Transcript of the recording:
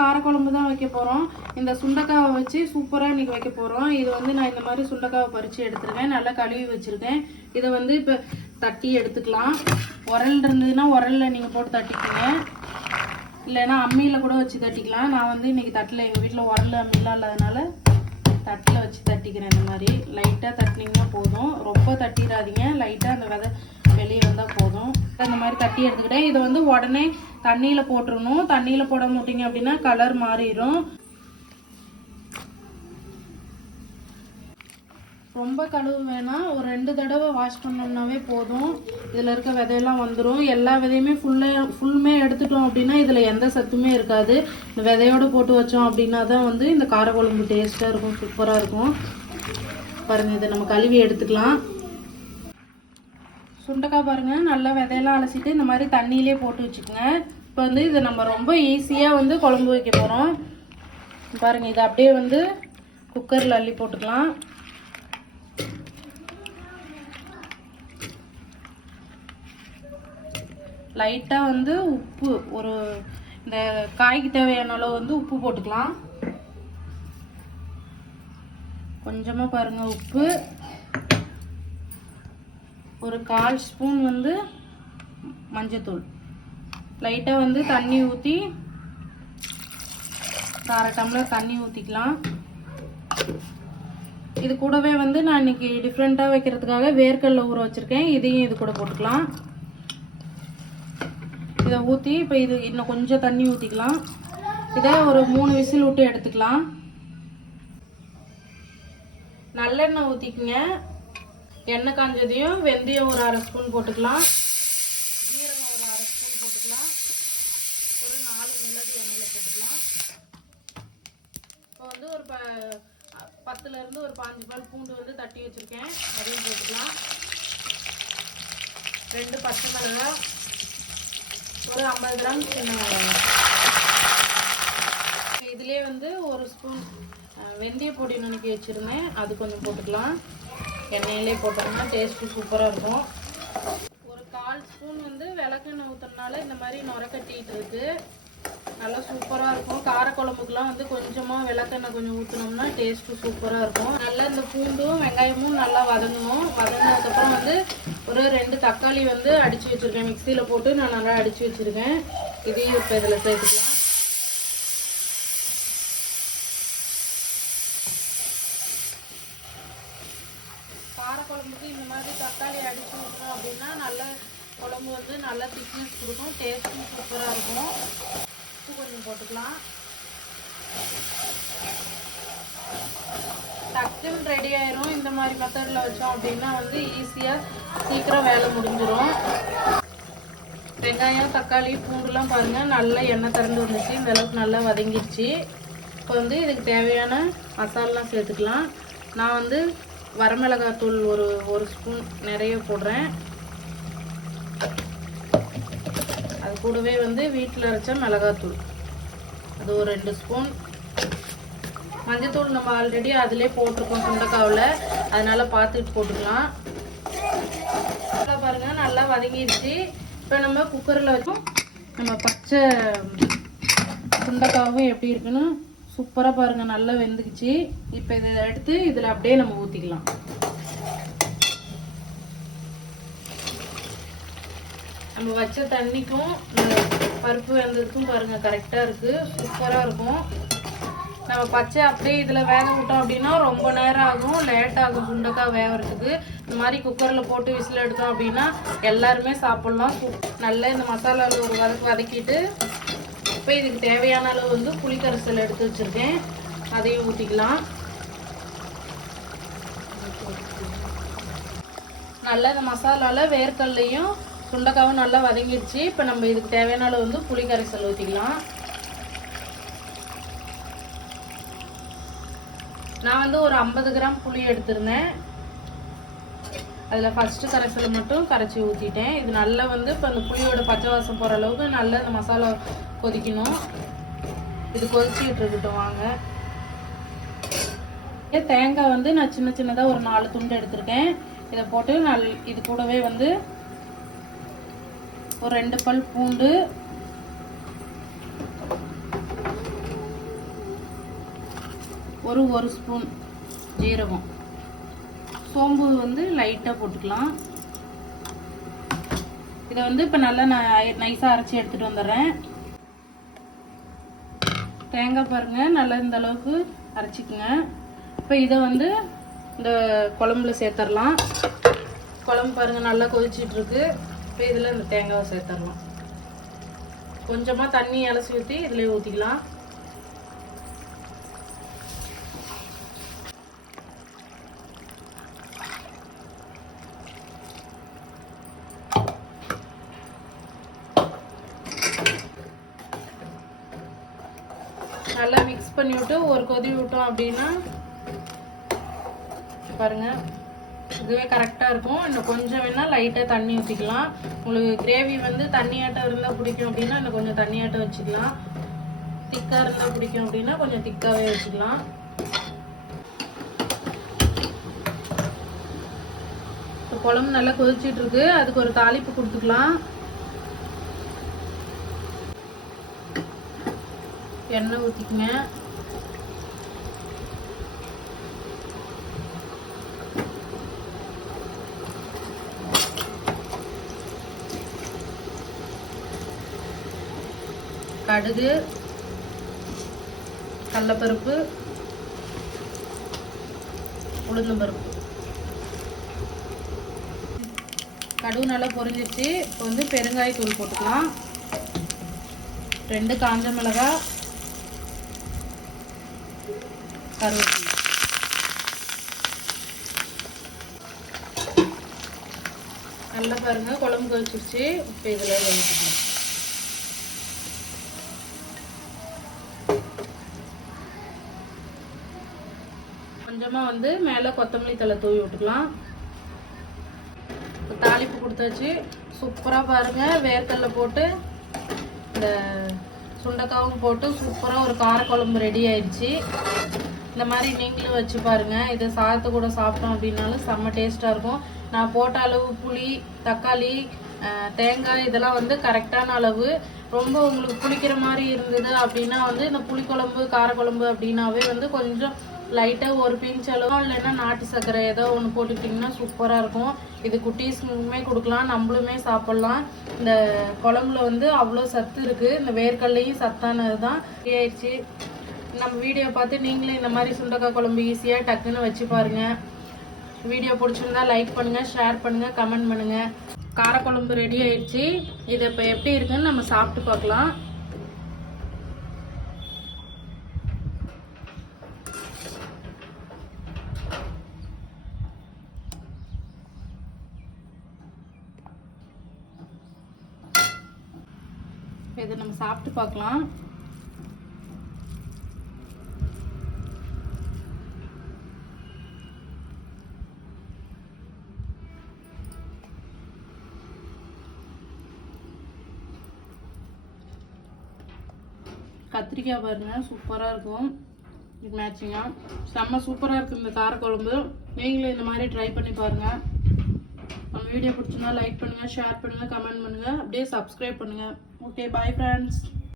காரக்குழம்பு தான் வைக்க போகிறோம் இந்த சுண்டைக்காவை வச்சு சூப்பராக இன்றைக்கி வைக்க போகிறோம் இது வந்து நான் இந்த மாதிரி சுண்டக்காவை பறித்து எடுத்துருக்கேன் நல்லா கழுவி வச்சுருக்கேன். இதை வந்து இப்போ தட்டி எடுத்துக்கலாம். உரல் இருந்ததுன்னா உரலில் நீங்கள் போட்டு தட்டிக்கோங்க. இல்லைன்னா அம்மியில் கூட வச்சு தட்டிக்கலாம். நான் வந்து இன்றைக்கி தட்டில். எங்கள் வீட்டில் உரல் அம்மிலாம் இல்லாதனால தட்டில் வச்சு தட்டிக்கிறேன் இந்த மாதிரி. லைட்டாக தட்டினீங்கன்னா போதும். ரொம்ப தட்டிடாதீங்க. லைட்டாக அந்த விதை வெளியே வந்தால் போதும். அந்த மாதிரி தட்டி எடுத்துக்கிட்டேன். இதை வந்து உடனே தண்ணியில் போட்டுருணும் தண்ணியில் போட மாட்டீங்க அப்படின்னா கலர் மாறிடும் ரொம்ப கழுவு வேணாம். ஒரு ரெண்டு தடவை வாஷ் பண்ணோம்னாவே போதும். இதில் இருக்க விதையெல்லாம் வந்துடும் எல்லா விதையுமே ஃபுல்லாக ஃபுல்லுமே எடுத்துட்டோம் அப்படின்னா இதில் எந்த சத்துமே இருக்காது. இந்த விதையோடு போட்டு வச்சோம் அப்படின்னா தான் வந்து இந்த காரக்குழம்பு டேஸ்ட்டாக இருக்கும் சூப்பராக இருக்கும். பாருங்கள் இதை நம்ம கழுவி எடுத்துக்கலாம். சுண்டக்காய் பாருங்கள் நல்லா விதையெல்லாம் அலசிட்டு இந்த மாதிரி தண்ணியிலே போட்டு வச்சுக்கோங்க. இப்போ வந்து இதை நம்ம ரொம்ப ஈஸியாக வந்து குழம்பு வைக்க போகிறோம் பாருங்கள் இதை அப்படியே வந்து குக்கரில் அள்ளி போட்டுக்கலாம். லைட்டாக வந்து உப்பு ஒரு இந்த காய்க்கு தேவையான அளவு வந்து உப்பு போட்டுக்கலாம். கொஞ்சமாக பாருங்கள் உப்பு. ஒரு கால் ஸ்பூன் வந்து மஞ்சத்தூள். லைட்டாக வந்து தண்ணி ஊற்றி அரை டம்ளர் தண்ணி ஊற்றிக்கலாம் இது கூடவே வந்து நான் இன்னைக்கு டிஃப்ரெண்ட்டாக வைக்கிறதுக்காக வேர்க்கடலை ஊற வச்சுருக்கேன். இதையும் இது கூட போட்டுக்கலாம். இதை ஊற்றி இப்போ இது இன்னும் கொஞ்சம் தண்ணி ஊற்றிக்கலாம் இதை ஒரு மூணு விசில் விட்டு எடுத்துக்கலாம். நல்லெண்ணெய் ஊற்றிக்குங்க எண்ணெய் காஞ்சதையும் வெந்தயம் ஒரு அரை ஸ்பூன் போட்டுக்கலாம். ஜீரகம் ஒரு அரை ஸ்பூன் போட்டுக்கலாம். ஒரு நாலு மிளகு எண்ணெயில் போட்டுக்கலாம். இப்போ வந்து ஒரு ப பத்துலேருந்து ஒரு பாஞ்சு பால் பூண்டு வந்து தட்டி வச்சுருக்கேன். அதையும் போட்டுக்கலாம். ரெண்டு பச்சை மிளகாய் ஒரு ஐம்பது கிராம் சின்ன இதுலேயே வந்து ஒரு ஸ்பூன் வெந்தய பொடி நினைக்க வச்சுருந்தேன். அது கொஞ்சம் போட்டுக்கலாம். எண்ணெயிலே போட்டோம்னா டேஸ்ட்டு சூப்பராக இருக்கும். ஒரு கால் ஸ்பூன் வந்து விளக்கெண்ணெய் ஊற்றுறதுனால இந்த மாதிரி நுர கட்டிகிட்டு இருக்கு. நல்லா சூப்பராக இருக்கும். காரக்குழம்புக்குலாம் வந்து கொஞ்சமாக விளக்கெண்ணெய் கொஞ்சம் ஊற்றினோம்னா டேஸ்ட்டு சூப்பராக இருக்கும். நல்லா இந்த பூண்டும் வெங்காயமும் நல்லா வதங்கணும். வதங்கினதுக்கப்புறம் வந்து ஒரு ரெண்டு தக்காளி வந்து அடித்து வச்சுருக்கேன். மிக்சியில் போட்டு நான் நல்லா அடித்து வச்சுருக்கேன். இதையும் இப்போ இதில் சேர்த்துக்கலாம் காரக்குழம்புக்கு இந்த மாதிரி தக்காளி அடித்து விட்டோம் அப்படின்னா நல்ல குழம்பு வந்து நல்ல திக்னஸ் கொடுக்கும். டேஸ்ட்டும் சூப்பராக இருக்கும். உப்பு கொஞ்சம் போட்டுக்கலாம். டக்குன்னு ரெடி ஆயிரும். இந்த மாதிரி மெத்தடில் வச்சோம் அப்படின்னா வந்து ஈஸியாக சீக்கிரம் வேலை முடிஞ்சிடும் வெங்காயம் தக்காளி பூண்டுலாம் பாருங்கள் நல்லா எண்ணெய் திறந்து வந்துச்சு இந்த அளவுக்கு நல்லா வதங்கிடுச்சு. இப்போ வந்து இதுக்கு தேவையான மசாலாலாம் சேர்த்துக்கலாம். நான் வந்து வரமிளகாய் தூள் ஒரு ஒரு ஸ்பூன் நிறைய போடுறேன். அது கூடவே வந்து வீட்டில் அரைச்ச மிளகாத்தூள். அது ஒரு ரெண்டு ஸ்பூன் மஞ்சத்தூள் நம்ம ஆல்ரெடி அதிலே போட்டிருக்கோம் சுண்டக்காவில். அதனால பார்த்துட்டு போட்டுக்கலாம். நல்லா பாருங்க நல்லா வதங்கிடுச்சு. இப்போ நம்ம குக்கரில் வச்சும் நம்ம பச்சை சுண்டக்காவும் எப்படி இருக்குன்னு சூப்பராக பாருங்கள் நல்லா வெந்துக்குச்சு. இப்போ இதை எடுத்து இதில் அப்படியே நம்ம ஊற்றிக்கலாம் நம்ம வச்ச தண்ணிக்கும் பருப்பு வெந்ததுக்கும் பாருங்கள் கரெக்டாக இருக்குது சூப்பராக இருக்கும். நம்ம பச்சை அப்படியே இதில் வேக விட்டோம் அப்படின்னா ரொம்ப நேரம் ஆகும். லேட் ஆகும் சுண்டைக்காய் வேகிறதுக்கு. இந்த மாதிரி குக்கரில் போட்டு விசில் எடுத்தோம் அப்படின்னா எல்லாருமே சாப்பிட்லாம். நல்லா இந்த மசாலாவில் ஒரு வதக்கு வதக்கிட்டு இப்போ இதுக்கு தேவையான அளவு வந்து புளிக்கரைசல் எடுத்து வச்சுருக்கேன். அதையும் ஊற்றிக்கலாம் நல்லா இந்த மசாலாவில் வேர்க்கல்லையும் சுண்டைக்காவும் நல்லா வதங்கிடுச்சு இப்போ நம்ம இதுக்கு தேவையான அளவு வந்து புளி கரைசல் ஊற்றிக்கலாம் நான் வந்து ஒரு ஐம்பது கிராம் புளி எடுத்திருந்தேன். அதில் ஃபஸ்ட்டு கரைசல் மட்டும் கரைச்சி ஊற்றிட்டேன் இது நல்லா வந்து இப்போ அந்த புளியோட பச்சை வாசம் போகிற அளவுக்கு நல்லா இந்த மசாலா கொதிக்கணும். இது கொதிச்சுட்டு இருக்கட்டும் வாங்க. தேங்காய் வந்து நான் சின்ன சின்னதாக ஒரு நாலு துண்டு எடுத்திருக்கேன். இதை போட்டு நல் இது கூடவே வந்து ஒரு ரெண்டு பல் பூண்டு. ஒரு ஒரு ஸ்பூன் ஜீரகம். சோம்பு வந்து லைட்டாக போட்டுக்கலாம். இதை வந்து இப்போ நல்லா நான் நைஸாக அரைச்சி எடுத்துகிட்டு வந்துடுறேன். தேங்காய் பாருங்கள் நல்லா இந்த அளவுக்கு அரைச்சிக்குங்க. இப்போ இதை வந்து இந்த குழம்புல சேர்த்துடலாம். குழம்பு பாருங்கள் நல்லா கொதிச்சிட்ருக்கு இப்போ இதில் இந்த தேங்காவை சேர்த்துடலாம். கொஞ்சமாக தண்ணி அலசி ஊற்றி இதில் ஊற்றிக்கலாம் நல்லா மிக்ஸ் பண்ணி விட்டு ஒரு கொதி விட்டோம் அப்படின்னா பாருங்க இதுவே கரெக்டாக இருக்கும். இன்னும் கொஞ்சம் வேணால் லைட்டாக தண்ணி ஊற்றிக்கலாம் உங்களுக்கு கிரேவி வந்து தண்ணியாட்டம் இருந்தால் பிடிக்கும் அப்படின்னா இன்னும் கொஞ்சம் தண்ணியாட்டம் வச்சுக்கலாம். திக்காக இருந்தால் பிடிக்கும் அப்படின்னா கொஞ்சம் திக்காகவே வச்சுக்கலாம். இப்போ குழம்பு நல்லா கொதிச்சிட்ருக்கு அதுக்கு ஒரு தாளிப்பு கொடுத்துக்கலாம். எண்ணெய் ஊற்றிக்குங்க கடுகு கடலப்பருப்பு உளுந்தம்பருப்பு. கடுகு நல்லா பொரிஞ்சிச்சு இப்போ வந்து பெருங்காயத்தூள் போட்டுக்கலாம். ரெண்டு காஞ்ச மிளகாய் கருவேப்பிலை. நல்லா பாருங்க குழம்பு கொதிச்சிருச்சு இப்போ இதில் ஊற்றிக்கலாம் கொஞ்சமாக வந்து மேலே கொத்தமல்லி தழை தூவி விட்டுக்கலாம். இப்போ தாளிப்பு கொடுத்தாச்சு. சூப்பராக பாருங்கள் வேர்க்கடலை போட்டு இந்த சுண்டைக்காவும் போட்டு சூப்பராக ஒரு காரக்குழம்பு ரெடி ஆயிடுச்சு. இந்த மாதிரி நீங்களும் வச்சு பாருங்கள் இதை சாதத்து கூட சாப்பிட்டோம் அப்படின்னாலும் செம்ம டேஸ்ட்டாக இருக்கும். நான் போட்ட அளவு புளி தக்காளி தேங்காய் இதெல்லாம் வந்து கரெக்டான அளவு. ரொம்ப உங்களுக்கு புளிக்கிற மாதிரி இருந்தது அப்படின்னா வந்து இந்த புளிக்குழம்பு காரக்குழம்பு அப்படின்னாவே வந்து கொஞ்சம் லைட்டாக ஒரு பிஞ்ச் அளவோ இல்லைன்னா நாட்டு சர்க்கரை ஏதோ ஒன்று போட்டுக்கிட்டிங்கன்னா சூப்பராக இருக்கும். இது குட்டீஸ்க்குமே கொடுக்கலாம் நம்மளுமே சாப்பிட்லாம். இந்த குழம்புல வந்து அவ்வளோ சத்து இருக்குது இந்த வேர்க்கடலையும் சத்தானது தான் ஆயிடுச்சு. நம்ம வீடியோ பார்த்து நீங்களும் இந்த மாதிரி சுண்டக்காய் குழம்பு ஈஸியாக டக்குன்னு வச்சு பாருங்க. வீடியோ பிடிச்சிருந்தா லைக் பண்ணுங்கள் ஷேர் பண்ணுங்கள் கமெண்ட் பண்ணுங்கள் காரக்குழம்பு ரெடி ஆயிடுச்சு. இதை இப்போ எப்படி இருக்குன்னு நம்ம சாப்பிட்டு பார்க்கலாம். இதை நம்ம சாப்பிட்டு பார்க்கலாம். கத்திரிக்காய் பாருங்க சூப்பராக இருக்கும். இது மேட்சிங்காக செம்ம சூப்பராக இருக்குது இந்த காரக்குழம்பு. நீங்களும் இந்த மாதிரி ட்ரை பண்ணி பாருங்கள் நம்ம வீடியோ பிடிச்சிருந்தா லைக் பண்ணுங்கள் ஷேர் பண்ணுங்கள் கமெண்ட் பண்ணுங்கள் அப்படியே சப்ஸ்கிரைப் பண்ணுங்கள் okay bye friends.